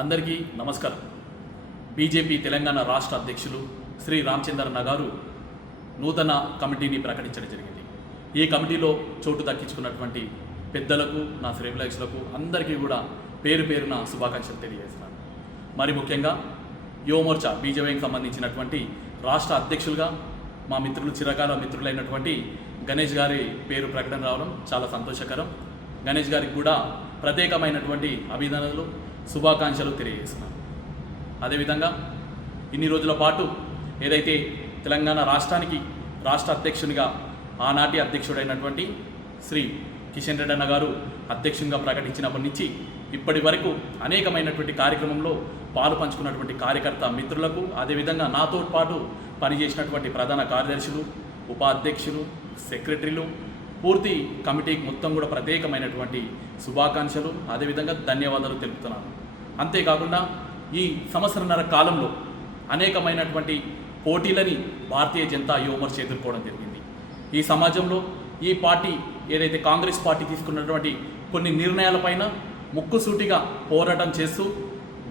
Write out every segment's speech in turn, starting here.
అందరికీ నమస్కారం. బీజేపీ తెలంగాణ రాష్ట్ర అధ్యక్షులు శ్రీ రామచంద్రన్న గారు నూతన కమిటీని ప్రకటించడం జరిగింది. ఈ కమిటీలో చోటు దక్కించుకున్నటువంటి పెద్దలకు నా శ్రేభిలాక్షులకు అందరికీ కూడా పేరు పేరున శుభాకాంక్షలు తెలియజేస్తున్నాను. మరి ముఖ్యంగా యువమోర్చా బీజేపీకి సంబంధించినటువంటి రాష్ట్ర అధ్యక్షులుగా మా మిత్రులు చిరకాల మిత్రులైనటువంటి గణేష్ గారి పేరు ప్రకటన రావడం చాలా సంతోషకరం. గణేష్ గారికి కూడా ప్రత్యేకమైనటువంటి అభినందనలు. శుభాకాంక్షలు తెలియజేస్తున్నాను. అదేవిధంగా ఇన్ని రోజుల పాటు ఏదైతే తెలంగాణ రాష్ట్రానికి రాష్ట్ర అధ్యక్షునిగా ఆనాటి అధ్యక్షుడైనటువంటి శ్రీ కిషన్ రెడ్డి అన్న గారు అధ్యక్షునిగా ప్రకటించినప్పటి నుంచి ఇప్పటి వరకు అనేకమైనటువంటి కార్యక్రమంలో పాలు పంచుకున్నటువంటి కార్యకర్త మిత్రులకు అదేవిధంగా నాతో పాటు పనిచేసినటువంటి ప్రధాన కార్యదర్శులు ఉపాధ్యక్షులు సెక్రటరీలు పూర్తి కమిటీకి మొత్తం కూడా ప్రత్యేకమైనటువంటి శుభాకాంక్షలు. అదేవిధంగా ధన్యవాదాలు తెలుపుతున్నాను. అంతేకాకుండా ఈ సంవత్సరన్నర కాలంలో అనేకమైనటువంటి పోటీలని భారతీయ జనతా యువమర్చ ఎదుర్కోవడం జరిగింది. ఈ సమాజంలో ఈ పార్టీ ఏదైతే కాంగ్రెస్ పార్టీ తీసుకున్నటువంటి కొన్ని నిర్ణయాలపైన ముక్కుసూటిగా పోరాటం చేస్తూ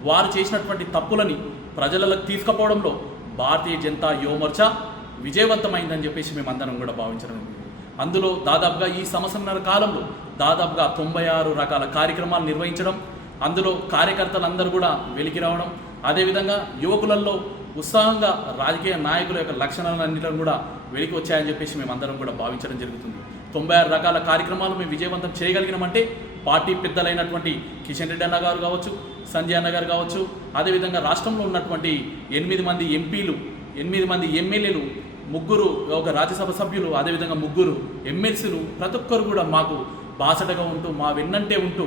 వారు చేసినటువంటి తప్పులని ప్రజలకు తీసుకుపోవడంలో భారతీయ జనతా యువమోర్చ విజయవంతమైందని చెప్పేసి మేమందరం కూడా భావించడం జరిగింది. అందులో దాదాపుగా ఈ సంవత్సరంన్నర కాలంలో దాదాపుగా తొంభై ఆరు రకాల కార్యక్రమాలు నిర్వహించడం అందులో కార్యకర్తలందరూ కూడా వెలికి రావడం అదేవిధంగా యువకులలో ఉత్సాహంగా రాజకీయ నాయకుల యొక్క లక్షణాలన్నింటిని కూడా వెలికి వచ్చాయని చెప్పేసి మేమందరం కూడా భావించడం జరుగుతుంది. తొంభై ఆరు రకాల కార్యక్రమాలు మేము విజయవంతం చేయగలిగినామంటే పార్టీ పెద్దలైనటువంటి కిషన్ రెడ్డి అన్న గారు కావచ్చు సంజయ్ అన్న గారు కావచ్చు అదేవిధంగా రాష్ట్రంలో ఉన్నటువంటి ఎనిమిది మంది ఎంపీలు ఎనిమిది మంది ఎమ్మెల్యేలు ముగ్గురు ఒక రాజ్యసభ సభ్యులు అదేవిధంగా ముగ్గురు ఎమ్మెల్సీలు ప్రతి ఒక్కరు కూడా మాకు బాసటగా ఉంటూ మా వెన్నంటే ఉంటూ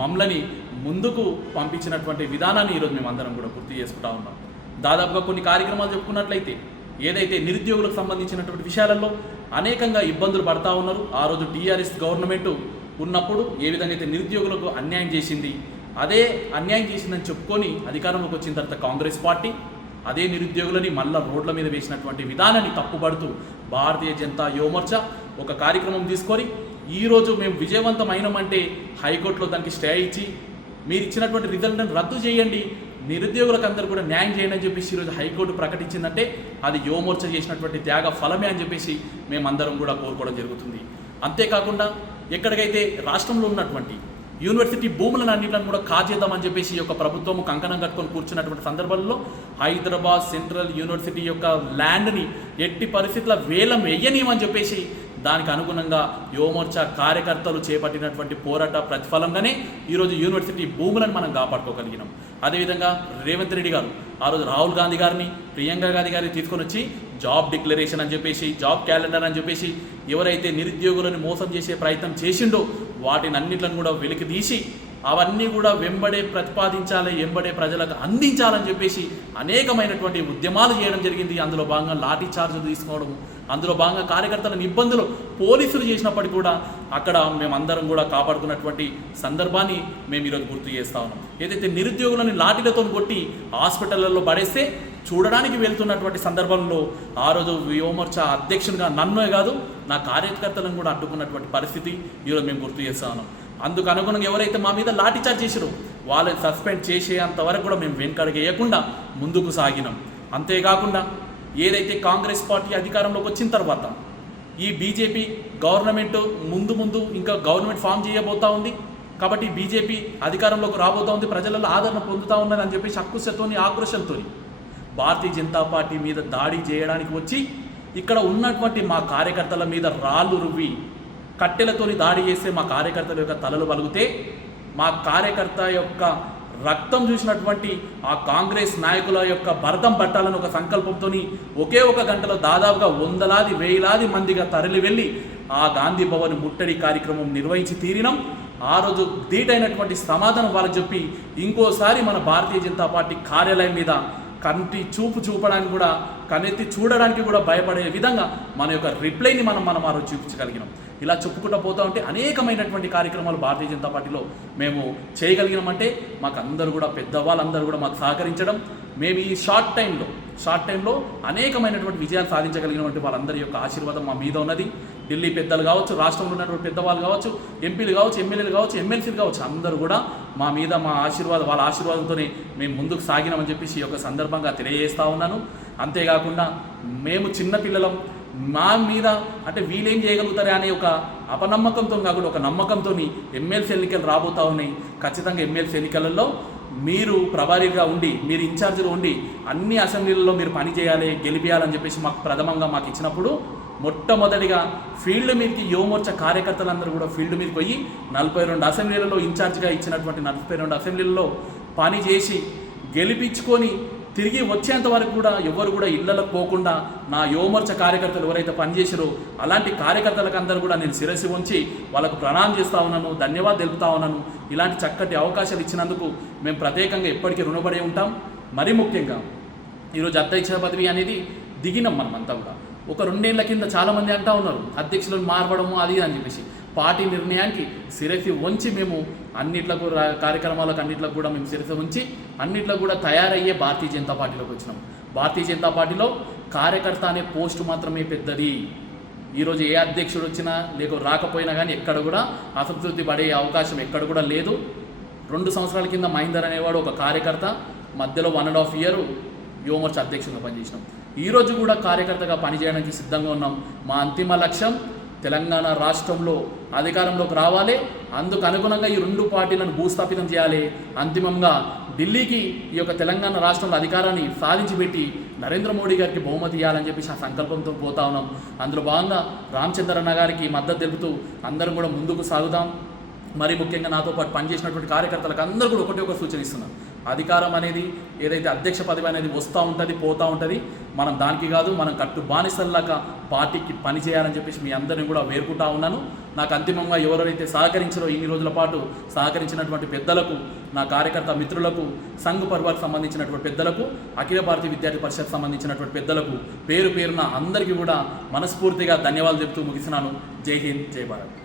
మమ్మల్ని ముందుకు పంపించినటువంటి విధానాన్ని ఈరోజు మేము అందరం కూడా గుర్తు చేసుకుంటా ఉన్నాం. దాదాపుగా కొన్ని కార్యక్రమాలు చెప్పుకున్నట్లయితే ఏదైతే నిరుద్యోగులకు సంబంధించినటువంటి విషయాలలో అనేకంగా ఇబ్బందులు పడతా ఉన్నారు ఆ రోజు టీఆర్ఎస్ గవర్నమెంట్ ఉన్నప్పుడు ఏ విధంగా అయితే నిరుద్యోగులకు అన్యాయం చేసింది అదే అన్యాయం చేసిందని చెప్పుకొని అధికారంలోకి వచ్చిన తర్వాత కాంగ్రెస్ పార్టీ అదే నిరుద్యోగులని మళ్ళా రోడ్ల మీద వేసినటువంటి విధానాన్ని తప్పుపడుతూ భారతీయ జనతా యువమోర్చా ఒక కార్యక్రమం తీసుకొని ఈరోజు మేము విజయవంతమైనమంటే హైకోర్టులో దానికి స్టే ఇచ్చి మీరు ఇచ్చినటువంటి రిజల్ట్ని రద్దు చేయండి నిరుద్యోగులకు అందరూ కూడా న్యాయం చేయండి అని చెప్పేసి ఈరోజు హైకోర్టు ప్రకటించిందంటే అది యువమోర్చ చేసినటువంటి త్యాగ ఫలమే అని చెప్పేసి మేమందరం కూడా కోరుకోవడం జరుగుతుంది. అంతేకాకుండా ఎక్కడికైతే రాష్ట్రంలో ఉన్నటువంటి యూనివర్సిటీ భూములను అన్నింటిని కూడా కాజేద్దామని చెప్పేసి ఈ యొక్క ప్రభుత్వం కంకణం కట్టుకొని కూర్చున్నటువంటి సందర్భంలో హైదరాబాద్ సెంట్రల్ యూనివర్సిటీ యొక్క ల్యాండ్ని ఎట్టి పరిస్థితుల వేలం వేయనీయమని చెప్పేసి దానికి అనుగుణంగా యువమోర్చా కార్యకర్తలు చేపట్టినటువంటి పోరాట ప్రతిఫలంగానే ఈరోజు యూనివర్సిటీ భూములను మనం కాపాడుకోగలిగినాం. అదేవిధంగా రేవంత్ రెడ్డి గారు ఆ రోజు రాహుల్ గాంధీ గారిని ప్రియాంక గాంధీ గారిని తీసుకొని వచ్చి జాబ్ డిక్లరేషన్ అని చెప్పేసి జాబ్ క్యాలెండర్ అని చెప్పేసి ఎవరైతే నిరుద్యోగులను మోసం చేసే ప్రయత్నం చేసిండో వాటిని అన్నిట్లను కూడా వెలికి తీసి అవన్నీ కూడా వెంబడే ప్రతిపాదించాలి వెంబడే ప్రజలకు అందించాలని చెప్పేసి అనేకమైనటువంటి ఉద్యమాలు చేయడం జరిగింది. అందులో భాగంగా లాఠీ చార్జీలు తీసుకోవడం అందులో భాగంగా కార్యకర్తలను ఇబ్బందులు పోలీసులు చేసినప్పటికీ కూడా అక్కడ మేమందరం కూడా కాపాడుకున్నటువంటి సందర్భాన్ని మేము ఈరోజు గుర్తు చేస్తా ఉన్నాం. ఏదైతే నిరుద్యోగులని లాఠీలతో కొట్టి హాస్పిటళ్ళలో పడేస్తే చూడడానికి వెళ్తున్నటువంటి సందర్భంలో ఆ రోజు యువమోర్చా అధ్యక్షునిగా నన్నే కాదు నా కార్యకర్తలను కూడా అడ్డుకున్నటువంటి పరిస్థితి ఈరోజు మేము గుర్తు చేస్తా ఉన్నాం. అందుకు అనుగుణంగా ఎవరైతే మా మీద లాఠీచార్జ్ చేసిరో వాళ్ళని సస్పెండ్ చేసేంత వరకు కూడా మేము వెనుకడిగేయకుండా ముందుకు సాగినాం. అంతేకాకుండా ఏదైతే కాంగ్రెస్ పార్టీ అధికారంలోకి వచ్చిన తర్వాత ఈ బీజేపీ గవర్నమెంట్ ముందు ముందు ఇంకా గవర్నమెంట్ ఫామ్ చేయబోతా ఉంది. కాబట్టి బీజేపీ అధికారంలోకి రాబోతా ఉంది. ప్రజలలో ఆదరణ పొందుతా ఉన్నది అని చెప్పేసి అక్కుశతోని ఆక్రోషంతో భారతీయ జనతా పార్టీ మీద దాడి చేయడానికి వచ్చి ఇక్కడ ఉన్నటువంటి మా కార్యకర్తల మీద రాళ్ళు రువ్వి కట్టెలతోని దాడి చేస్తే మా కార్యకర్తల యొక్క తలలు పలుగుతే మా కార్యకర్త యొక్క రక్తం చూసినటువంటి ఆ కాంగ్రెస్ నాయకుల యొక్క భరతం పట్టాలని ఒక సంకల్పంతో ఒకే ఒక గంటలో దాదాపుగా వందలాది వేలాది మందిగా తరలి వెళ్ళి ఆ గాంధీ భవన్ ముట్టడి కార్యక్రమం నిర్వహించి తీరినాం. ఆ రోజు ధీటైనటువంటి సమాధానం వాళ్ళకి చెప్పి ఇంకోసారి మన భారతీయ జనతా పార్టీ కార్యాలయం మీద కంటి చూపు చూపడానికి కూడా కనెత్తి చూడడానికి కూడా భయపడే విధంగా మన యొక్క రిప్లైని మనం మనం ఆ రోజు చూపించగలిగినాం. ఇలా చెప్పుకుంటూ పోతా ఉంటే అనేకమైనటువంటి కార్యక్రమాలు భారతీయ జనతా పార్టీలో మేము చేయగలిగినామంటే మాకు అందరూ కూడా పెద్దవాళ్ళందరూ కూడా మాకు సహకరించడం. మేము ఈ షార్ట్ టైంలో షార్ట్ టైంలో అనేకమైనటువంటి విజయాలు సాధించగలిగినటువంటి వాళ్ళందరి యొక్క ఆశీర్వాదం మా మీద ఉన్నది. ఢిల్లీ పెద్దలు కావచ్చు రాష్ట్రంలో ఉన్నటువంటి పెద్దవాళ్ళు కావచ్చు ఎంపీలు కావచ్చు ఎమ్మెల్యేలు కావచ్చు ఎమ్మెల్సీలు కావచ్చు అందరూ కూడా మా మీద మా ఆశీర్వాదం వాళ్ళ ఆశీర్వాదంతోనే మేము ముందుకు సాగినామని చెప్పేసి ఈ యొక్క సందర్భంగా తెలియజేస్తూ ఉన్నాను. అంతేకాకుండా మేము చిన్నపిల్లలం మా మీద అంటే వీళ్ళేం చేయగలుగుతారే అనే ఒక అపనమ్మకంతో కాకుండా ఒక నమ్మకంతో ఎమ్మెల్సీ ఎన్నికలు రాబోతా ఉన్నాయి. ఖచ్చితంగా ఎమ్మెల్సీ ఎన్నికలలో మీరు ప్రభారీగా ఉండి మీరు ఇన్ఛార్జ్గా ఉండి అన్ని అసెంబ్లీలలో మీరు పని చేయాలి గెలిపియాలని చెప్పేసి మాకు ప్రథమంగా మాకు ఇచ్చినప్పుడు మొట్టమొదటిగా ఫీల్డ్ మీదకి యువమోర్చ కార్యకర్తలందరూ కూడా ఫీల్డ్ మీదకి పోయి నలభై రెండు అసెంబ్లీలలో ఇన్ఛార్జ్గా ఇచ్చినటువంటి నలభై రెండు అసెంబ్లీలలో పని చేసి గెలిపించుకొని తిరిగి వచ్చేంత వరకు కూడా ఎవరు కూడా ఇళ్ళకు పోకుండా నా యోమర్చ కార్యకర్తలు ఎవరైతే పనిచేసారో అలాంటి కార్యకర్తలకు అందరూ కూడా నేను శిరసి ఉంచి వాళ్ళకు ప్రణామం చేస్తా ఉన్నాను ధన్యవాదాలు తెలుపుతా ఉన్నాను. ఇలాంటి చక్కటి అవకాశాలు ఇచ్చినందుకు మేము ప్రత్యేకంగా ఎప్పటికీ రుణపడి ఉంటాం. మరీ ముఖ్యంగా ఈరోజు అధ్యక్ష పదవి అనేది దిగినాం మనం కూడా. ఒక రెండేళ్ళ కింద చాలామంది అంటా ఉన్నారు అధ్యక్షులను మార్పడము అది అని చెప్పేసి. పార్టీ నిర్ణయానికి శిరసి ఉంచి మేము అన్నిట్లకు రా- కార్యక్రమాలకు అన్నిట్లకు కూడా మేము శిరసి ఉంచి అన్నిట్లో కూడా తయారయ్యే భారతీయ జనతా పార్టీలోకి వచ్చినాం. భారతీయ జనతా పార్టీలో కార్యకర్త అనే పోస్ట్ మాత్రమే పెద్దది. ఈరోజు ఏ అధ్యక్షుడు వచ్చినా లేక రాకపోయినా కానీ ఎక్కడ కూడా అసంతృప్తి పడే అవకాశం ఎక్కడ కూడా లేదు. రెండు సంవత్సరాల కింద మహేందర్ అనేవాడు ఒక కార్యకర్త మధ్యలో one and half year Yuvamorcha అధ్యక్షుడిగా పనిచేసినాం. ఈరోజు కూడా కార్యకర్తగా పనిచేయడానికి సిద్ధంగా ఉన్నాం. మా అంతిమ లక్ష్యం తెలంగాణ రాష్ట్రంలో అధికారంలోకి రావాలి. అందుకు అనుగుణంగా ఈ రెండు పార్టీలను భూస్థాపితం చేయాలి. అంతిమంగా ఢిల్లీకి ఈ యొక్క తెలంగాణ రాష్ట్రంలో అధికారాన్ని సాధించి పెట్టి నరేంద్ర మోడీ గారికి బహుమతి ఇవ్వాలని చెప్పేసి ఆ సంకల్పంతో పోతా ఉన్నాం. అందులో భాగంగా రామచంద్రన్న గారికి మద్దతు తెలుపుతూ అందరం కూడా ముందుకు సాగుదాం. మరి ముఖ్యంగా నాతో పాటు పనిచేసినటువంటి కార్యకర్తలకు అందరూ కూడా ఒకటి ఒక సూచన ఇస్తున్నాను అధికారం అనేది ఏదైతే అధ్యక్ష పదవి అనేది వస్తూ ఉంటుంది పోతూ ఉంటుంది మనం దానికి కాదు మనం కట్టు బానిసల్లాగా పార్టీకి పని చేయాలని చెప్పేసి మీ అందరిని కూడా వేరుకుంటా ఉన్నాను. నాకు అంతిమంగా ఎవరైతే సహకరించారో ఇన్ని రోజుల పాటు సహకరించినటువంటి పెద్దలకు నా కార్యకర్త మిత్రులకు సంఘ్ పర్వాలకు సంబంధించినటువంటి పెద్దలకు అఖిల భారతీయ విద్యార్థి పరిషత్ సంబంధించినటువంటి పెద్దలకు పేరు పేరున అందరికీ కూడా మనస్ఫూర్తిగా ధన్యవాదాలు చెప్తూ ముగిస్తున్నాను. జై హింద్ జై భారత్.